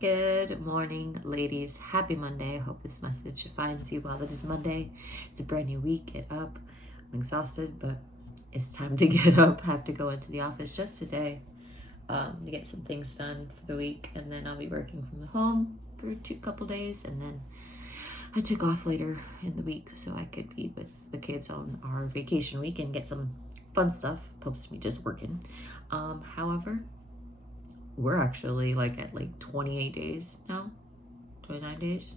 Good morning, ladies. Happy Monday. I hope this message finds you while it is Monday. It's a brand new week. Get up. I'm exhausted, but it's time to get up. I have to go into the office just today to get some things done for the week, and then I'll be working from the home for a couple days, and then I took off later in the week so I could be with the kids on our vacation week and get some fun stuff, opposed to me just working. However, we're actually at 28 days now, 29 days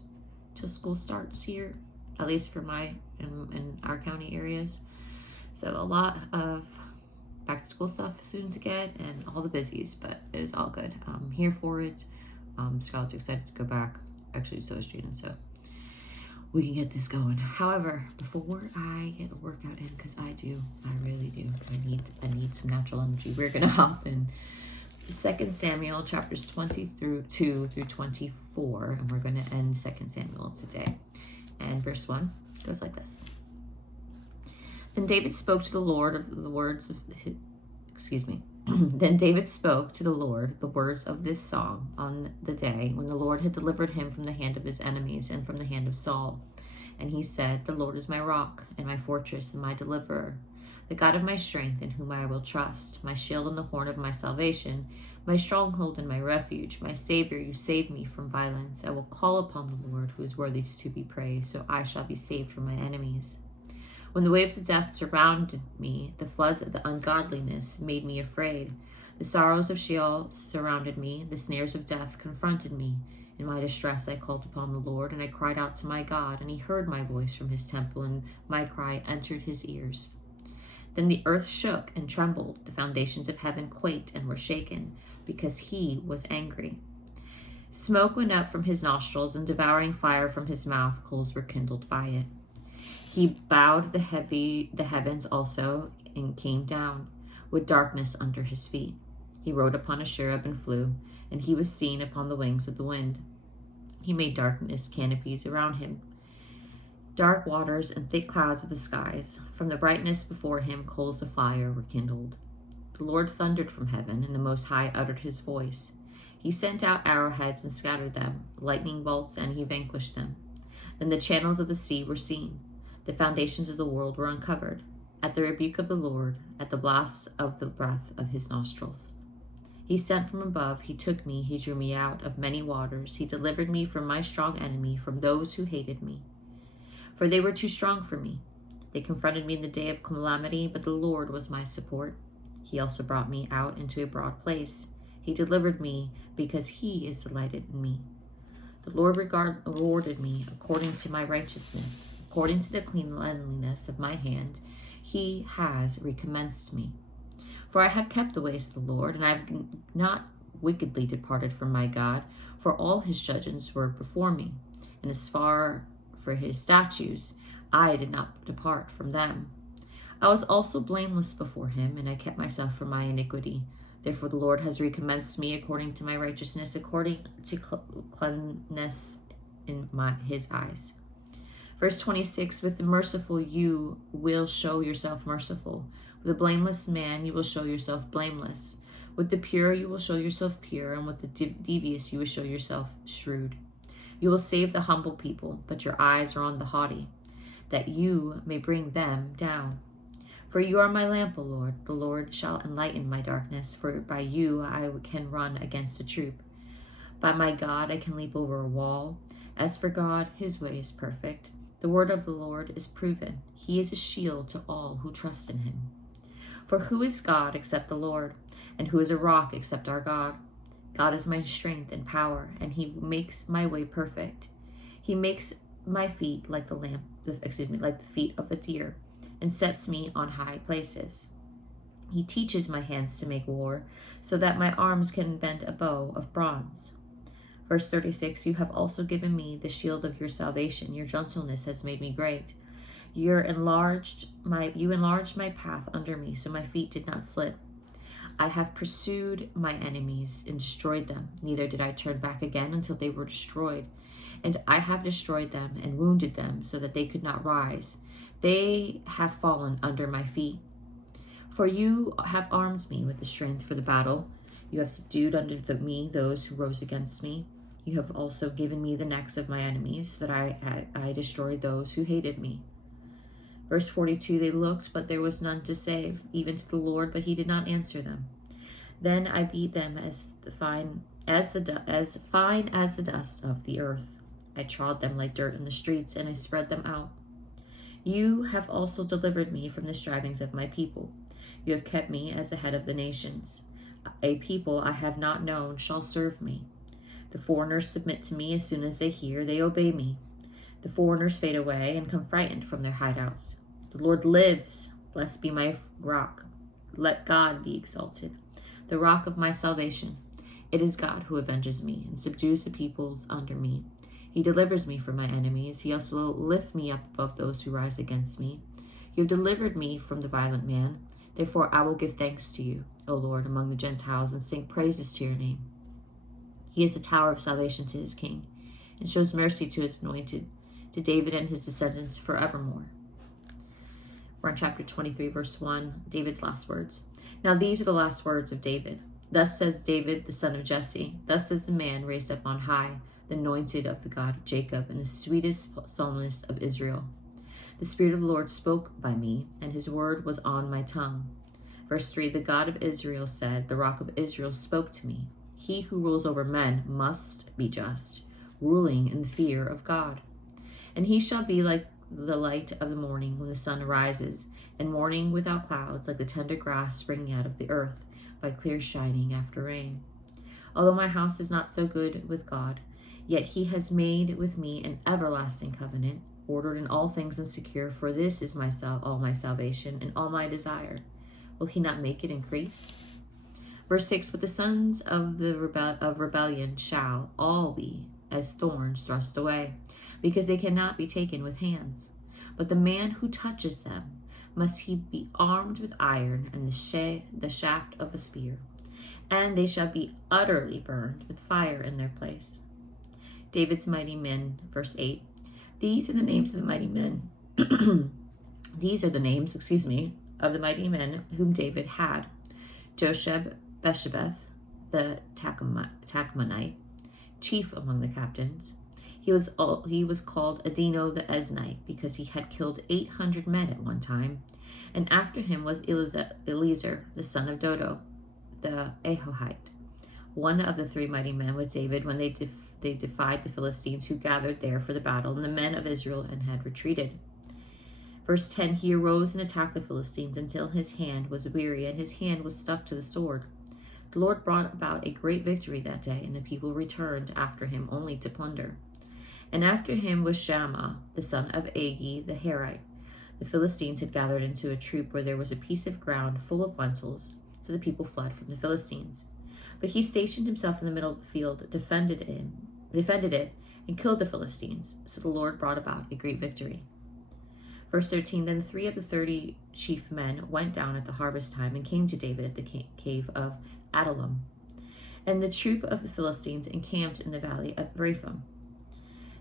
till school starts here, at least for my in our county areas. So a lot of back to school stuff soon to get and all the busies, but it is all good. I'm here for it. Scout's excited to go back. Actually, so is Jaden, so we can get this going. However, before I get a workout in, because I really do, I need some natural energy, we're gonna hop in 2 Samuel chapters 22 through 24, and we're going to end 2 Samuel today. And verse 1 goes like this. Then David spoke to the Lord the words of Then David spoke to the Lord the words of this song on the day when the Lord had delivered him from the hand of his enemies and from the hand of Saul. And he said, "The Lord is my rock and my fortress and my deliverer, the God of my strength in whom I will trust, my shield and the horn of my salvation, my stronghold and my refuge, my Savior, you save me from violence. I will call upon the Lord who is worthy to be praised, so I shall be saved from my enemies. When the waves of death surrounded me, the floods of the ungodliness made me afraid. The sorrows of Sheol surrounded me, the snares of death confronted me. In my distress I called upon the Lord, and I cried out to my God, and he heard my voice from his temple, and my cry entered his ears. Then the earth shook and trembled, the foundations of heaven quaked and were shaken, because he was angry. Smoke went up from his nostrils, and devouring fire from his mouth, coals were kindled by it. He bowed the heavens also, and came down, with darkness under his feet. He rode upon a cherub and flew, and he was seen upon the wings of the wind. He made darkness canopies around him, dark waters and thick clouds of the skies. From the brightness before him, coals of fire were kindled. The Lord thundered from heaven, and the Most High uttered his voice. He sent out arrowheads and scattered them, lightning bolts, and he vanquished them. Then the channels of the sea were seen. The foundations of the world were uncovered. At the rebuke of the Lord, at the blast of the breath of his nostrils. He sent from above, he took me, he drew me out of many waters. He delivered me from my strong enemy, from those who hated me. For they were too strong for me. They confronted me in the day of calamity, but the Lord was my support. He also brought me out into a broad place. He delivered me because he is delighted in me. The Lord rewarded me according to my righteousness, according to the cleanliness of my hand. He has recommenced me. For I have kept the ways of the Lord, and I have not wickedly departed from my God, for all his judgments were before me. And as far for his statutes, I did not depart from them. I was also blameless before him, and I kept myself from my iniquity. Therefore the Lord has recommenced me according to my righteousness, according to cleanness in his eyes. Verse 26, with the merciful you will show yourself merciful. With the blameless man you will show yourself blameless. With the pure you will show yourself pure, and with the devious you will show yourself shrewd. You will save the humble people, but your eyes are on the haughty, that you may bring them down. For you are my lamp, O Lord. The Lord shall enlighten my darkness, for by you I can run against a troop. By my God I can leap over a wall. As for God, his way is perfect. The word of the Lord is proven. He is a shield to all who trust in him. For who is God except the Lord? And who is a rock except our God? God is my strength and power, and he makes my way perfect. He makes my feet like the feet of a deer, and sets me on high places. He teaches my hands to make war, so that my arms can bend a bow of bronze. Verse 36, you have also given me the shield of your salvation. Your gentleness has made me great. You enlarged my path under me, so my feet did not slip. I have pursued my enemies and destroyed them. Neither did I turn back again until they were destroyed. And I have destroyed them and wounded them so that they could not rise. They have fallen under my feet. For you have armed me with the strength for the battle. You have subdued under me those who rose against me. You have also given me the necks of my enemies, so that I destroyed those who hated me. Verse 42, they looked, but there was none to save, even to the Lord, but he did not answer them. Then I beat them as fine as the dust of the earth. I trod them like dirt in the streets, and I spread them out. You have also delivered me from the strivings of my people. You have kept me as the head of the nations. A people I have not known shall serve me. The foreigners submit to me as soon as they hear, they obey me. The foreigners fade away and come frightened from their hideouts. The Lord lives. Blessed be my rock. Let God be exalted, the rock of my salvation. It is God who avenges me and subdues the peoples under me. He delivers me from my enemies. He also lifts me up above those who rise against me. You have delivered me from the violent man. Therefore I will give thanks to you, O Lord, among the Gentiles, and sing praises to your name. He is a tower of salvation to his king, and shows mercy to his anointed, to David and his descendants forevermore. We're in chapter 23, verse 1, David's last words. Now these are the last words of David. Thus says David, the son of Jesse. Thus says the man raised up on high, the anointed of the God of Jacob, and the sweetest psalmist of Israel. The Spirit of the Lord spoke by me, and his word was on my tongue. Verse 3, the God of Israel said, the rock of Israel spoke to me. He who rules over men must be just, ruling in the fear of God. And he shall be like the light of the morning when the sun arises, and morning without clouds, like the tender grass springing out of the earth, by clear shining after rain. Although my house is not so good with God, yet he has made with me an everlasting covenant, ordered in all things and secure, for this is all my salvation and all my desire. Will he not make it increase? Verse 6, but the sons of rebellion shall all be as thorns thrust away, because they cannot be taken with hands. But the man who touches them, must he be armed with iron and the shaft of a spear, and they shall be utterly burned with fire in their place. David's mighty men, verse 8. These are the names of the mighty men. These are the names, of the mighty men whom David had. Josheb-Beshebeth, the Tachmonite, chief among the captains. He was called Adino the Eznite, because he had killed 800 men at one time. And after him was Eliezer, the son of Dodo, the Ahohite, one of the three mighty men with David when they defied the Philistines who gathered there for the battle, and the men of Israel and had retreated. Verse 10, he arose and attacked the Philistines until his hand was weary, and his hand was stuck to the sword. The Lord brought about a great victory that day, and the people returned after him only to plunder. And after him was Shammah, the son of Agi the Herite. The Philistines had gathered into a troop where there was a piece of ground full of lentils, so the people fled from the Philistines. But he stationed himself in the middle of the field, defended it, and killed the Philistines. So the Lord brought about a great victory. Verse 13, then 3 of the 30 chief men went down at the harvest time and came to David at the cave of Adullam. And the troop of the Philistines encamped in the valley of Rephaim.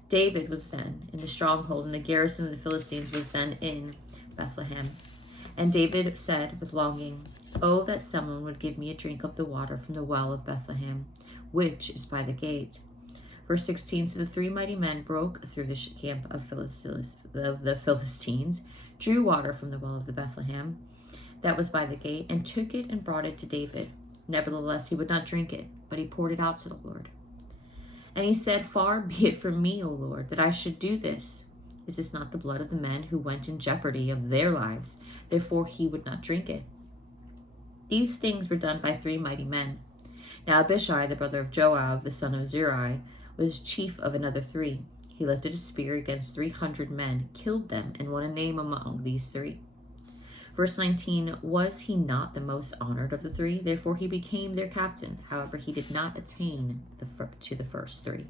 David was then in the stronghold, and the garrison of the Philistines was then in Bethlehem. And David said with longing, oh, that someone would give me a drink of the water from the well of Bethlehem, which is by the gate. Verse 16, so the 3 mighty men broke through the camp of the Philistines, drew water from the well of the Bethlehem that was by the gate, and took it and brought it to David. Nevertheless, he would not drink it, but he poured it out to the Lord. And he said, far be it from me, O Lord, that I should do this. Is this not the blood of the men who went in jeopardy of their lives? Therefore he would not drink it. These things were done by 3 mighty men. Now Abishai, the brother of Joab, the son of Zeruiah, was chief of another 3. He lifted a spear against 300 men, killed them, and won a name among these 3. Verse 19, was he not the most honored of the 3? Therefore he became their captain. However, he did not attain to the first 3.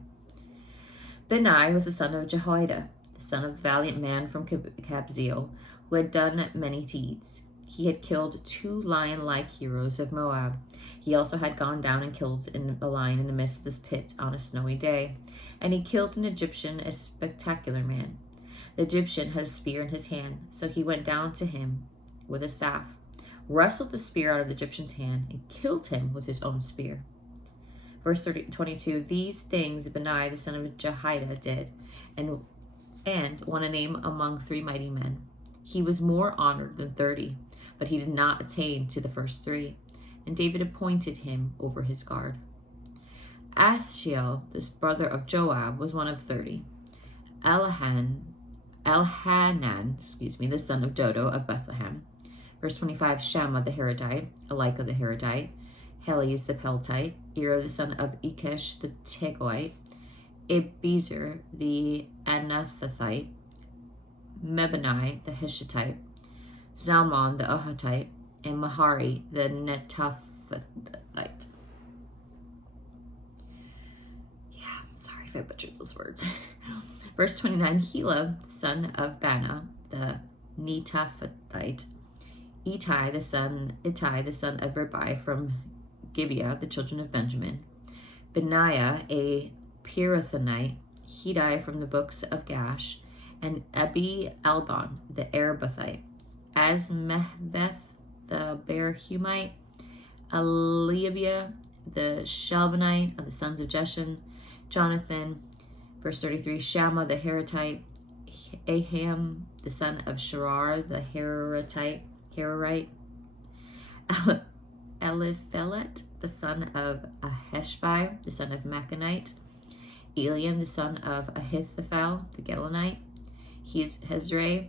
Benai was the son of Jehoiada, the son of the valiant man from Kabzeel, who had done many deeds. He had killed 2 lion-like heroes of Moab. He also had gone down and killed a lion in the midst of this pit on a snowy day. And he killed an Egyptian, a spectacular man. The Egyptian had a spear in his hand, so he went down to him with a staff, wrestled the spear out of the Egyptian's hand, and killed him with his own spear. Verse 22, these things Benaiah the son of Jehoiada did, and won a name among 3 mighty men. He was more honored than 30, but he did not attain to the first 3. And David appointed him over his guard. Asahel, this brother of Joab, was one of 30. Elhanan, the son of Dodo of Bethlehem. Verse 25, Shammah the Harodite, Elika the Harodite, Heliz the Peltite, Ero the son of Ikish the Tekoite, Ebezer the Anathothite, Mebani the Hishitite, Zalmon the Ohatite, and Mahari the Netophathite. Yeah, sorry if I butchered those words. Verse 29, Hela, the son of Bana, the Netophathite, Ittai the son of Ribai from Gibeah, the children of Benjamin, Benaiah a Pirathonite, Hidai from the books of Gash, and Abi Albon the Arabathite, Asmaveth the Berhumite, Eliabiah the Shalbanite of the sons of Jeshan, Jonathan. Verse 33, Shammah the Haratite, Aham the son of Sharar the Hararite, Eliphelet the son of Aheshbai, the son of Machonite, Eliam the son of Ahithophel the Gelonite, Hezrai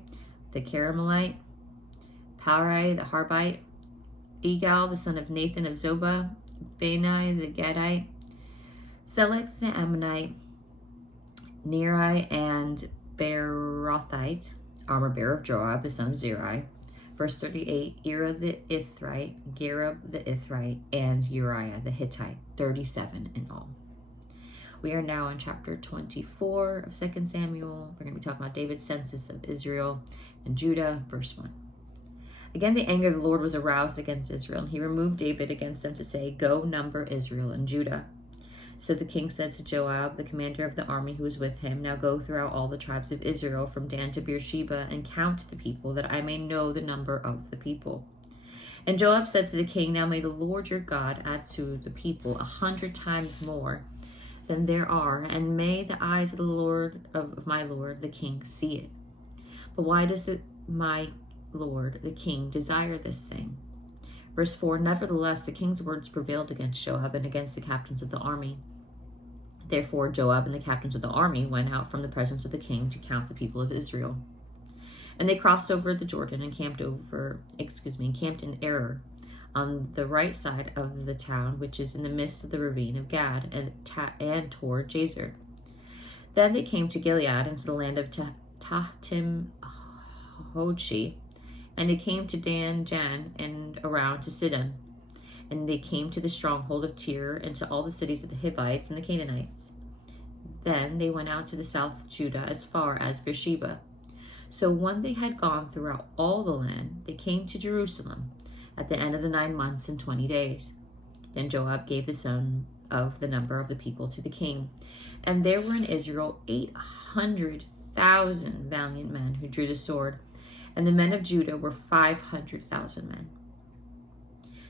the Caramelite, Parai the Harbite, Egal the son of Nathan of Zobah, Bani the Gadite, Selech the Ammonite, Neri and Berothite, armor bearer of Joab the son of Zerai. Verse 38, Ira the Ithrite, Gareb the Ithrite, and Uriah the Hittite, 37 in all. We are now in chapter 24 of 2 Samuel. We're going to be talking about David's census of Israel and Judah, verse 1. Again, the anger of the Lord was aroused against Israel, and he removed David against them to say, go number Israel and Judah. So the king said to Joab, the commander of the army who was with him, now go throughout all the tribes of Israel from Dan to Beersheba and count the people, that I may know the number of the people. And Joab said to the king, now may the Lord your God add to the people 100 times more than there are, and may the eyes of the Lord of my Lord the king see it. But why does my Lord the king desire this thing? Verse 4, nevertheless the king's words prevailed against Joab and against the captains of the army. Therefore Joab and the captains of the army went out from the presence of the king to count the people of Israel. And they crossed over the Jordan and camped in Aroer, on the right side of the town, which is in the midst of the ravine of Gad, and toward Jazer. Then they came to Gilead, and to the land of Tahtim Hodshi, and they came to Dan Jan, and around to Sidon. And they came to the stronghold of Tyre, and to all the cities of the Hivites and the Canaanites. Then they went out to the south of Judah as far as Beersheba. So when they had gone throughout all the land, they came to Jerusalem at the end of the 9 months and 20 days. Then Joab gave the sum of the number of the people to the king. And there were in Israel 800,000 valiant men who drew the sword, and the men of Judah were 500,000 men.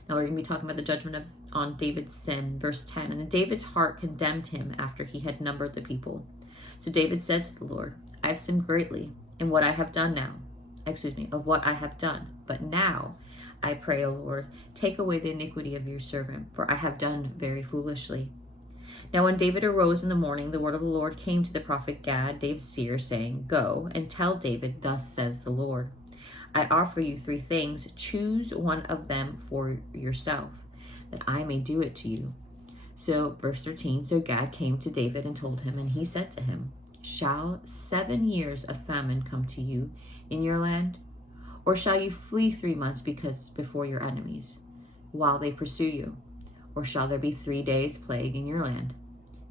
Now we're going to be talking about the judgment on David's sin, verse 10. And David's heart condemned him after he had numbered the people. So David said to the Lord, I have sinned greatly in what I have done of what I have done. But now I pray, O Lord, take away the iniquity of your servant, for I have done very foolishly. Now when David arose in the morning, the word of the Lord came to the prophet Gad, David's seer, saying, go and tell David, thus says the Lord, I offer you 3 things. Choose one of them for yourself, that I may do it to you. So, verse 13, so Gad came to David and told him, and he said to him, shall 7 years of famine come to you in your land? Or shall you flee 3 months before your enemies, while they pursue you? Or shall there be 3 days plague in your land?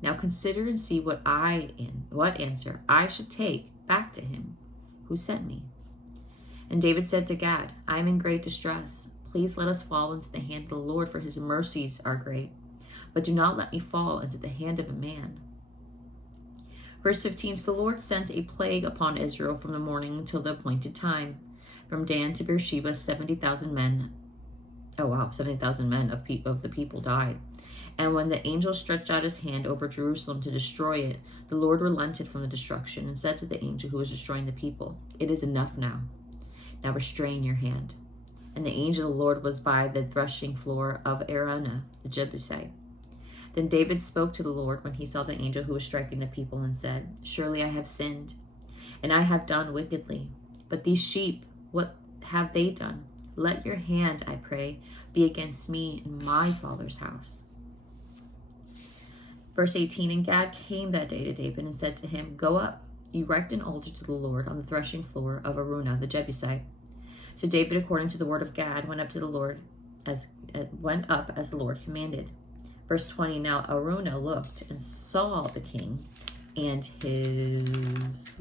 Now consider and see what answer I should take back to him who sent me. And David said to Gad, I am in great distress. Please let us fall into the hand of the Lord, for his mercies are great. But do not let me fall into the hand of a man. Verse 15, so the Lord sent a plague upon Israel from the morning until the appointed time. From Dan to Beersheba, 70,000 men. 70,000 men of the people died. And when the angel stretched out his hand over Jerusalem to destroy it, the Lord relented from the destruction and said to the angel who was destroying the people, "It is enough now. Now restrain your hand." And the angel of the Lord was by the threshing floor of Araunah the Jebusite. Then David spoke to the Lord when he saw the angel who was striking the people and said, "Surely I have sinned, and I have done wickedly. But these sheep, what have they done? Let your hand, I pray, be against me and my father's house." Verse 18, and Gad came that day to David and said to him, "Go up, erect an altar to the Lord on the threshing floor of Araunah the Jebusite." So David, according to the word of Gad, went up as the Lord commanded. Verse 20, now Araunah looked and saw the king and his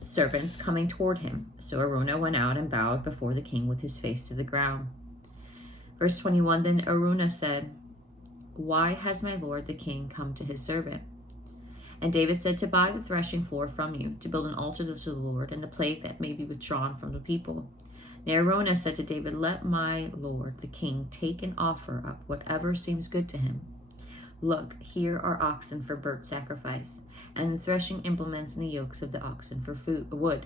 servants coming toward him. So Araunah went out and bowed before the king with his face to the ground. Verse 21, then Araunah said, "Why has my lord the king come to his servant?" And David said, "To buy the threshing floor from you, to build an altar to the Lord, and the plague that may be withdrawn from the people." Now Araunah said to David, "Let my lord the king take and offer up whatever seems good to him. Look, here are oxen for burnt sacrifice, and the threshing implements and the yokes of the oxen for wood.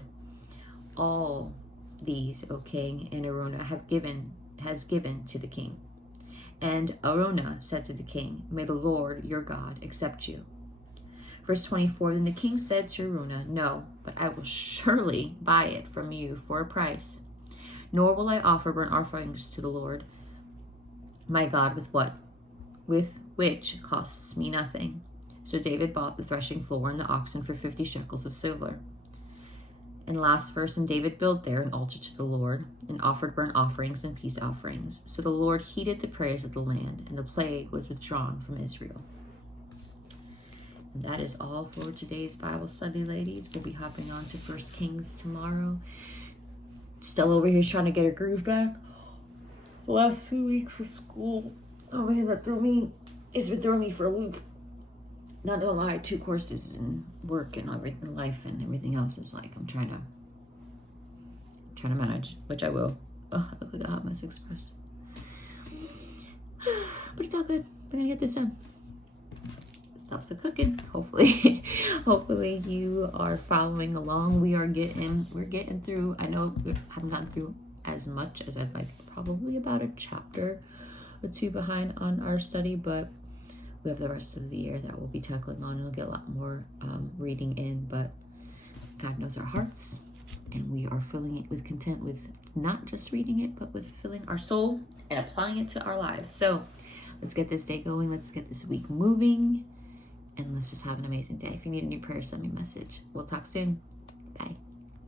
All these, O king, and Araunah has given to the king." And Araunah said to the king, "May the Lord your God accept you." Verse 24, then the king said to Araunah, "No, but I will surely buy it from you for a price. Nor will I offer burnt offerings to the Lord my God with which costs me nothing." So David bought the threshing floor and the oxen for 50 shekels of silver. And last verse, and David built there an altar to the Lord and offered burnt offerings and peace offerings. So the Lord heeded the prayers of the land, and the plague was withdrawn from Israel. And that is all for today's Bible study, ladies. We'll be hopping on to 1 Kings tomorrow. Still over here trying to get a groove back. The last 2 weeks of school, oh man, it's been throwing me for a loop. Not gonna lie, 2 courses and work and everything, life and everything else is like I'm trying to manage, which I will. Oh, I look like a hot mess express. But it's all good. We're gonna get this done. Stuff's a cooking. Hopefully, hopefully you are following along. We're getting through. I know we haven't gotten through as much as I'd like. Probably about a chapter or 2 behind on our study, but we have the rest of the year that we'll be tackling on, and we'll get a lot more reading in. But God knows our hearts, and we are filling it with content with not just reading it, but with filling our soul and applying it to our lives. So let's get this day going. Let's get this week moving. And let's just have an amazing day. If you need any prayer, send me a message. We'll talk soon.